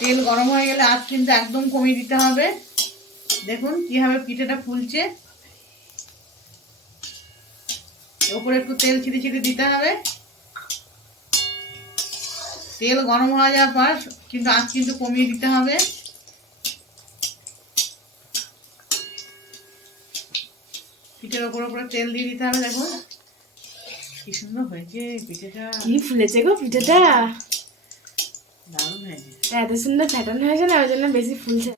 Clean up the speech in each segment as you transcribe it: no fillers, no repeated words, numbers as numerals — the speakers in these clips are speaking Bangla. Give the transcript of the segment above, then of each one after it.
তেল গরম হয়ে গেলে আঁচ কিন্তু একদম কমিয়ে দিতে হবে। দেখুন কিভাবে পিঠেটা ফুলছে। ওপরে একটু তেল ছিটে ছিটে দিতে হবে। তেল গরম হয়ে যাওয়ার পর কিন্তু আঁচ কিন্তু কমিয়ে দিতে হবে। পিঠের ওপরে তেল দিয়ে দিতে হবে। দেখুন কি সুন্দর হয়েছে পিঠেটা, কি ফুলেছে গো পিঠেটা, দারুণ হয়েছে। এত সুন্দর প্যাটার্ন হয়েছে না, ওই জন্য বেশি ফুলছে।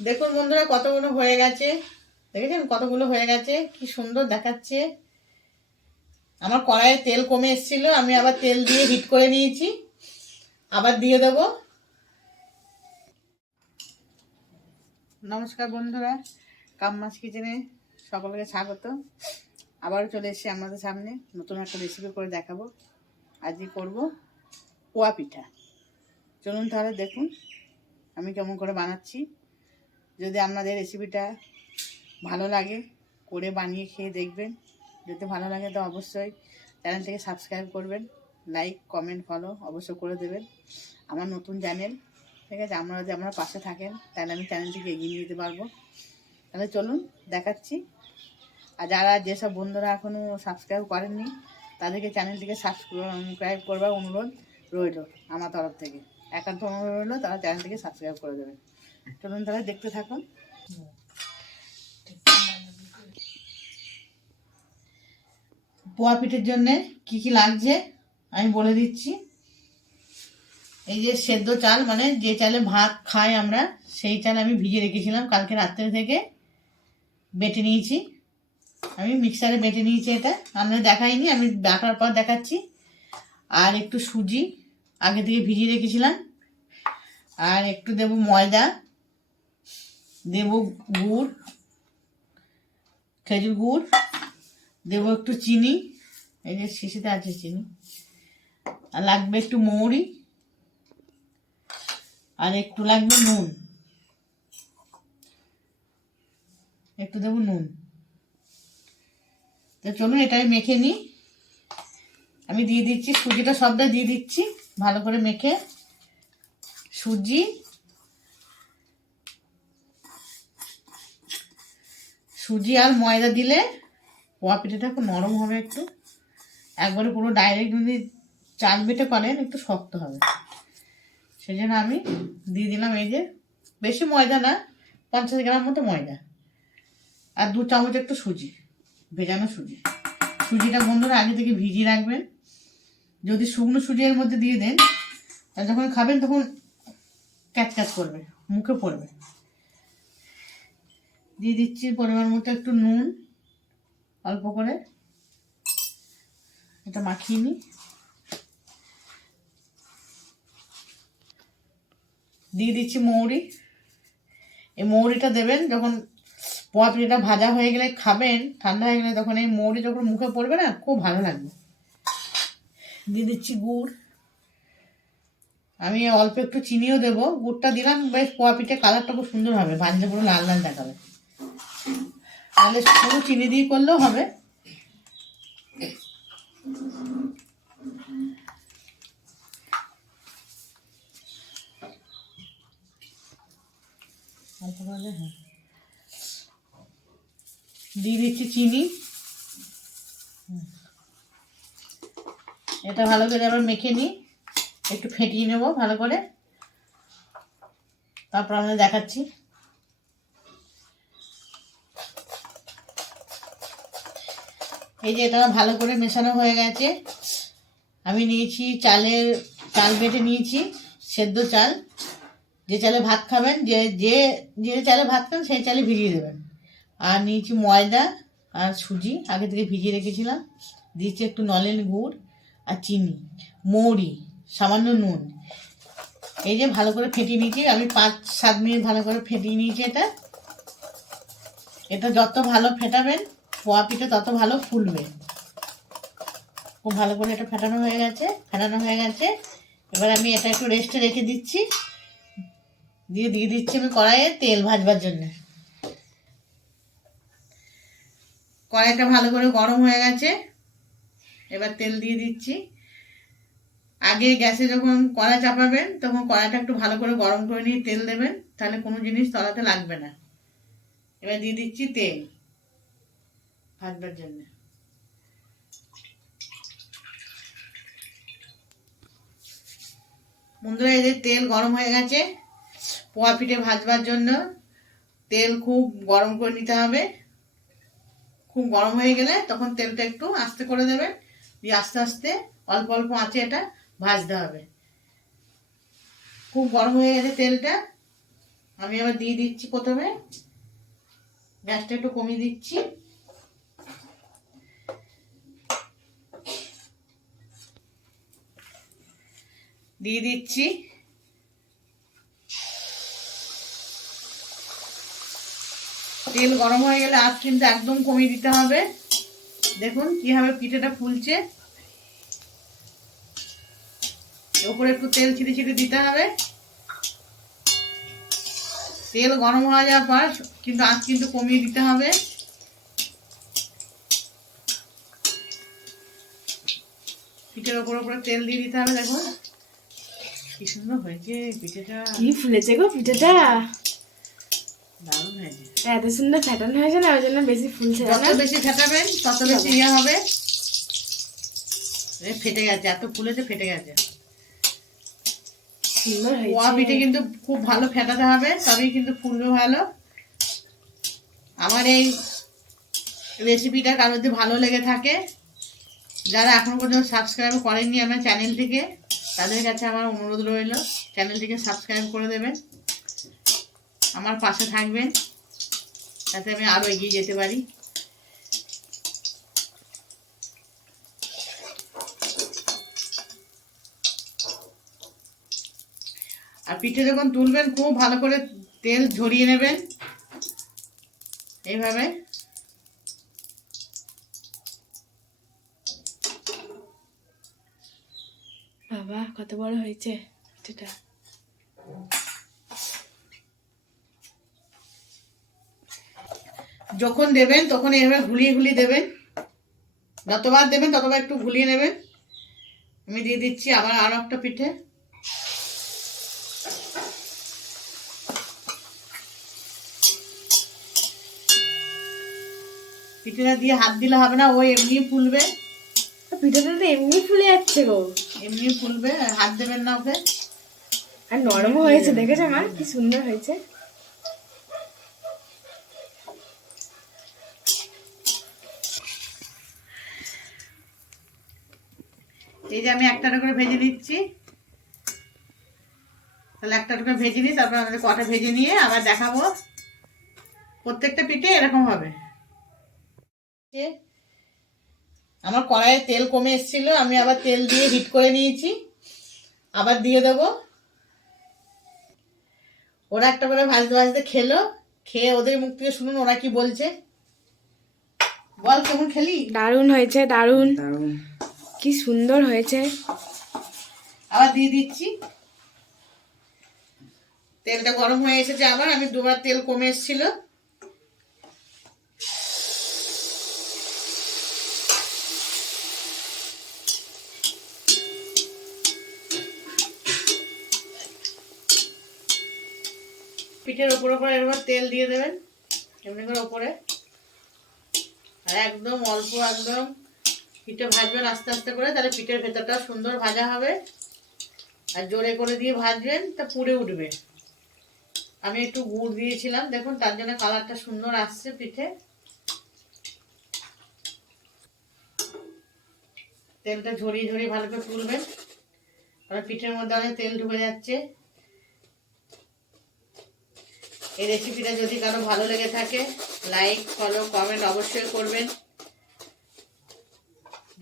দেখুন বন্ধুরা কতগুলো হয়ে গেছে, দেখেছেন কতগুলো হয়ে গেছে, কি সুন্দর দেখাচ্ছে। আমার কড়াইয়ে তেল কমে এসেছিল, আমি আবার তেল দিয়ে হিট করে নিয়েছি, আবার দিয়ে দেব। নমস্কার বন্ধুরা, কাম্মাস কিচেনে সকলকে স্বাগত। আবারও চলে এসেছি আপনাদের সামনে নতুন একটা রেসিপি করে দেখাবো। আজকে করব পোয়া পিঠা। চলুন তাহলে দেখুন আমি কেমন করে বানাচ্ছি। যদি আপনাদের রেসিপিটা ভালো লাগে করে বানিয়ে খেয়ে দেখবেন। যদি ভালো লাগে তো অবশ্যই চ্যানেলটিকে সাবস্ক্রাইব করবেন, লাইক কমেন্ট ফলো অবশ্যই করে দেবেন। আমার নতুন চ্যানেল, ঠিক আছে, আপনারা যদি আমার পাশে থাকেন তাহলে আমি চ্যানেলটিকে এগিয়ে নিয়ে যেতে পারবো। তাহলে চলুন দেখাচ্ছি। আর যারা যেসব বন্ধুরা এখনও সাবস্ক্রাইব করেননি তাদেরকে চ্যানেলটিকে সাবস্ক্রাইব করবার অনুরোধ রইল আমার তরফ থেকে, একান্ত অনুরোধ রইল, তারা চ্যানেলটিকে সাবস্ক্রাইব করে দেবেন। চলুন তাহলে দেখতে থাকুন। পোয়া পিঠের জন্য কি কি লাগছে আমি বলে দিচ্ছি। এই যে সেদ্ধ চাল, মানে যে চালে ভাত খাই আমরা, সেই চাল আমি ভিজিয়ে রেখেছিলাম কালকে রাত্রে থেকে, বেটে নিয়েছি। আমি মিক্সারে বেটে নিয়েছি, এটা আপনাদের দেখাইনি, আমি বাটার পর দেখাচ্ছি। আর একটু সুজি আগে থেকে ভিজিয়ে রেখেছিলাম। আর একটু দেব ময়দা, দেব গুড়, খেজুর গুড়, দেব একটু চিনি, এই যে শিশিতে আছে চিনি। আর লাগবে একটু মৌরি, আর একটু লাগবে নুন, একটু দেবো নুন। তো চলুন এটা আমি মেখে নিই। আমি দিয়ে দিচ্ছি সুজিটা, সবটা দিয়ে দিচ্ছি ভালো করে মেখে। সুজি আর ময়দা দিলে পোয়া পিঠাটা খুব নরম হবে একটু। একবারে পুরো ডাইরেক্ট যদি চাল বেটে করেন একটু শক্ত হবে, সেই জন্য আমি দিয়ে দিলাম এই যে বেশি ময়দা না, 50 গ্রাম মতো ময়দা, আর 2 চামচ একটু সুজি, ভেজানো সুজি। সুজিটা বন্ধুরা আগে থেকে ভিজিয়ে রাখবেন। যদি শুকনো সুজি এর মধ্যে দিয়ে দেন আর যখন খাবেন তখন ক্যাচ ক্যাচ করবে, মুখে পড়বে। দিয়ে দিচ্ছি পরিমাণ মতো একটু নুন, অল্প করে এটা মাখিয়ে নিই। দিয়ে দিচ্ছি মৌরি। এই মৌরিটা দেবেন যখন পোয়া পিঠাটা ভাজা হয়ে গেলে খাবেন, ঠান্ডা হয়ে গেলে তখন এই মৌরি যখন মুখে পড়বে না খুব ভালো লাগবে। দিয়ে দিচ্ছি গুড়, আমি অল্প একটু চিনিও দেবো। গুড়টা দিলাম বেশ পোয়া পিঠে কালারটা খুব সুন্দর হবে, ভাজলে পুরো লাল লাল দেখাবে। তাহলে শুধু চিনি দিয়ে করলেও হবে। হ্যাঁ, দিয়ে দিচ্ছি চিনি। এটা ভালো করে আবার মেখে নিই, একটু ফেটিয়ে নেবো ভালো করে, তারপর আমরা দেখাচ্ছি। এই যে এটা ভালো করে মেশানো হয়ে গেছে। আমি নিয়েছি চাল বেটে নিয়েছি, সেদ্ধ চাল। যে চালে ভাত খাবেন, যে যে যে চালে ভাত খান সেই চালে ভিজিয়ে দেবেন। আর নিয়েছি ময়দা আর সুজি আগে থেকে ভিজিয়ে রেখেছিলাম। দিয়েছি একটু নলেন গুড় আর চিনি, মৌরি, সামান্য নুন। এই যে ভালো করে ফেটিয়ে নিয়েছি আমি, 5-7 মিনিট ভালো করে ফেটিয়ে নিয়েছি। এটা যত ভালো ফেটাবেন পোয়া পিঠে তত ভালো ফুলবে। খুব ভালো করে এটা ফেটানো হয়ে গেছে। এবার আমি এটা একটু রেস্টে রেখে দিচ্ছি। দিয়ে দিচ্ছি আমি কড়াইয়ে তেল ভাজবার জন্য। কড়াইটা ভালো করে গরম হয়ে গেছে, এবার তেল দিয়ে দিচ্ছি। আগে গ্যাসে যখন কড়াই চাপাবেন তখন কড়াইটা একটু ভালো করে গরম করে নিয়ে তেল দেবেন, তাহলে কোনো জিনিস তলাতে লাগবে না। এবার দিয়ে দিচ্ছি তেল ভাজবার জন্য। বন্ধুরা, এই যে তেল গরম হয়ে গেছে, পোয়া পিঠে ভাজবার জন্য তেল খুব গরম করে নিতে হবে। খুব গরম হয়ে গেলে তখন তেলটা একটু আস্তে করে দেবেন, দিয়ে আস্তে আস্তে অল্প অল্প আঁচে এটা ভাজতে হবে। খুব গরম হয়ে গেছে তেলটা, আমি আবার দিয়ে দিচ্ছি। প্রথমে গ্যাসটা একটু কমিয়ে দিচ্ছি, দিয়ে দিচ্ছি তেল গরম হয়ে গেলে আঁচ কিন্তু একদম কমিয়ে দিতে হবে। দেখুন কিভাবে পিঠেটা ফুলছে, ওপরে একটু তেল ছিটে ছিটে দিতে হবে। তেল গরম হয়ে যাওয়ার পর কিন্তু আঁচ কিন্তু কমিয়ে দিতে হবে। পিঠের ওপর ওপরে তেল দিয়ে দিতে হবে। দেখুন কি সুন্দর হয়েছে পিঠেটা, কি ফুলেছে গো পিঠাটা, দারুণ হয়েছে। এত সুন্দর ফ্যাটানো হয়েছে না, ওই জন্য বেশি ফুলছে। যত বেশি ফেটাবেন তত বেশি ইয়ে হবে। ফেটে গেছে, এত ফুলেছে ফেটে গেছে। সুন্দর পোয়া হয়েছে। পিঠে কিন্তু খুব ভালো ফেটাতে হবে, তবেই কিন্তু ফুলবে ভালো। আমার এই রেসিপিটা কারোর যদি ভালো লেগে থাকে, যারা এখনো পর্যন্ত সাবস্ক্রাইব করেননি আমার চ্যানেলটিকে, তাদের কাছে আমার অনুরোধ রইল চ্যানেলটিকে সাবস্ক্রাইব করে দেবেন, আমার পাশে থাকবেন, যাতে আমি আরো এগিয়ে যেতে পারি। আর পিঠে যখন তুলবেন খুব ভালো করে তেল ঝরিয়ে নেবেন এইভাবে। বাবা কত বড় হয়েছে পিঠাটা। যখন দেবেন তখন এভাবে ঘুলিয়ে ঘুলিয়ে দেবেন, যতবার দেবেন ততবার একটু ঘুলিয়ে নেবেন। আমি দিয়ে দিচ্ছি আবার আরো একটা পিঠে। পিঠেটা দিয়ে হাত দিলে হবে না, ও এমনি ফুলবে। পিঠাটা তো এমনি ফুলে যাচ্ছে গো, এমনি ফুলবে, হাত দেবেন না ওকে। আর নরমও হয়েছে, দেখেছো মা কি সুন্দর হয়েছে। এই যে আমি একটা করে ভেজে নিচ্ছি, তাহলে একটা করে ভেজে নিই, তারপর আমাদের কটা ভেজে নিয়ে আবার দেখাবো। প্রত্যেকটা পিঠে এরকম হবে। আমার কড়াইয়ে তেল কমে এসেছিল, আমি আবার তেল দিয়ে হিট করে নিয়েছি, আবার দিয়ে দেবো। ওরা একটা করে ভাজতে ভাজতে খেলো, খেয়ে ওদের মুখ থেকে শুনুন ওরা কি বলছে। বল কেমন খেলি? দারুণ হয়েছে, দারুণ, কি সুন্দর হয়েছে। আবার দিয়ে দিচ্ছি। তেলটা গরম হয়ে এসেছে, আবার আমি দুবার তেল কমে এসেছিল। পিঠের ওপর ওপরে এবার তেল দিয়ে দেবেন এমনি করে ওপরে, আর একদম অল্প, একদম পিঠে ভাজবেন আস্তে আস্তে করে, তাহলে পিঠের ভেতরটা সুন্দর ভাজা হবে। আর জোরে করে দিয়ে ভাজবেন তা পুড়ে উঠবে। আমি একটু গুড় দিয়েছিলাম, দেখুন তার জন্য কালারটা সুন্দর আসছে পিঠে। তেলটা ঝরিয়ে ঝরিয়ে ভালো করে তুলবেন, কারণ পিঠের মধ্যে অনেক তেল ঢুকে যাচ্ছে। এই রেসিপিটা যদি কারো ভালো লেগে থাকে, লাইক, ফলো, কমেন্ট অবশ্যই করবেন।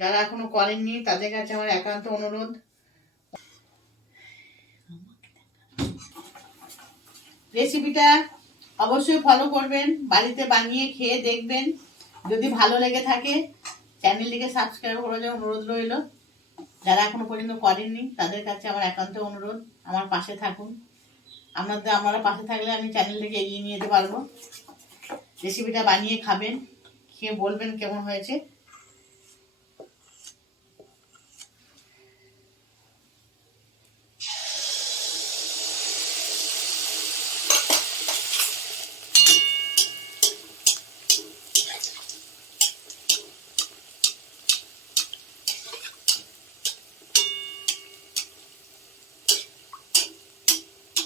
যারা এখনো করেননি তাদের কাছে আমার একান্ত অনুরোধ। রেসিপিটা অবশ্যই ফলো করবেন, বাড়িতে বানিয়ে খেয়ে দেখবেন। যদি ভালো লেগে থাকে চ্যানেলটিকে সাবস্ক্রাইব করে দেওয়ার অনুরোধ রইল। যারা এখনো পর্যন্ত করেননি তাদের কাছে আমার একান্ত অনুরোধ, আমার পাশে থাকুন। আপনারা পাশে থাকলে আমি চ্যানেলটাকে এগিয়ে নিয়ে যেতে পারবো। রেসিপিটা বানিয়ে খাবেন, খেয়ে বলবেন কেমন হয়েছে।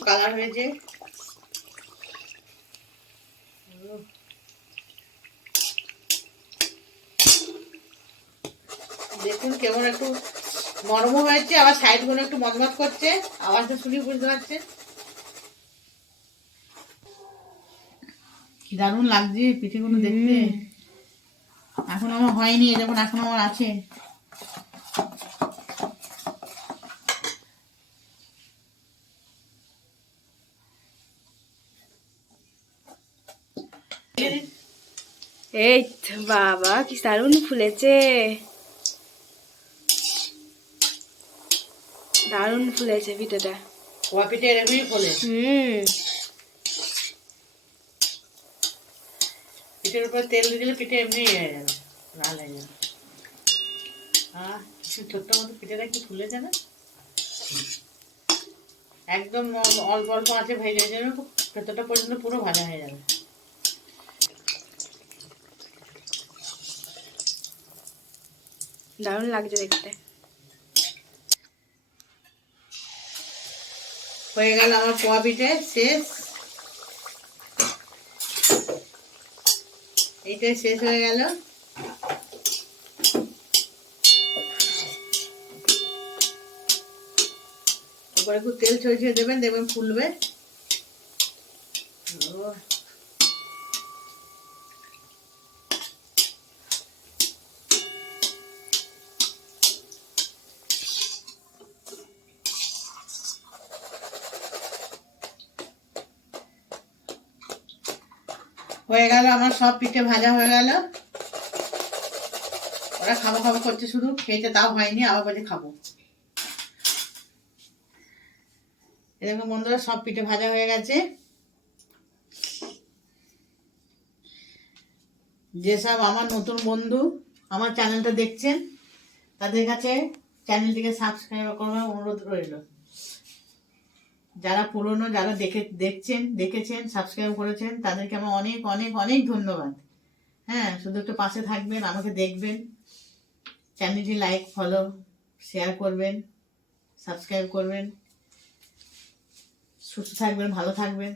কালার হয়েছে, দেখুন কেমন একটু নরম হয়েছে, আবার সাইড গুলো একটু মচমচ করছে, আওয়াজটা শুনি বুঝতে পারছেন কি দারুণ লাগছে পিঠেগুলো দেখতে। এখন আমার হয়নি, যেমন এখন আমার আছে। এই তো বাবা কি দারুণ ফুলেছে, দারুণ ফুলেছে পিঠেটা। পোয়া পিঠে এরকমই ফোলে, পিঠের উপর তেল দিয়ে দিলে পিঠে এমনি হয়ে যাবে, লাল হয়ে যাবে। কিছু ছোট্ট মতো পিঠেটা কি ফুলেছে না, একদম অল্প অল্প আছে ভেজে যাবে, ভেতরটা পর্যন্ত পুরো ভাজা হয়ে যাবে। দারুণ লাগছে দেখতে। হয়ে গেল আমার পোয়া পিঠে শেষ, এইটাই শেষ হয়ে গেল। উপরে একটু তেল ছড়িয়ে দেবেন, দেখবেন ফুলবে। হয়ে গেল আমার সব পিঠে ভাজা হয়ে গেল। ওরা খাবো খাবো করছে, শুধু খেয়েছে তাও হয়নি, আবার বলছে খাবো। এরকম বন্ধুরা সব পিঠে ভাজা হয়ে গেছে। যেসব আমার নতুন বন্ধু আমার চ্যানেলটা দেখছেন তাদের কাছে চ্যানেলটিকে সাবস্ক্রাইব করার অনুরোধ রইল। যারা পুরনো, যারা দেখেছেন সাবস্ক্রাইব করেছেন, তাদেরকে আমার অনেক অনেক অনেক ধন্যবাদ। হ্যাঁ, শুধু একটু পাশে থাকবেন, আমাকে দেখবেন, চ্যানেলটি লাইক ফলো শেয়ার করবেন, সাবস্ক্রাইব করবেন। সুস্থ থাকবেন, ভালো থাকবেন।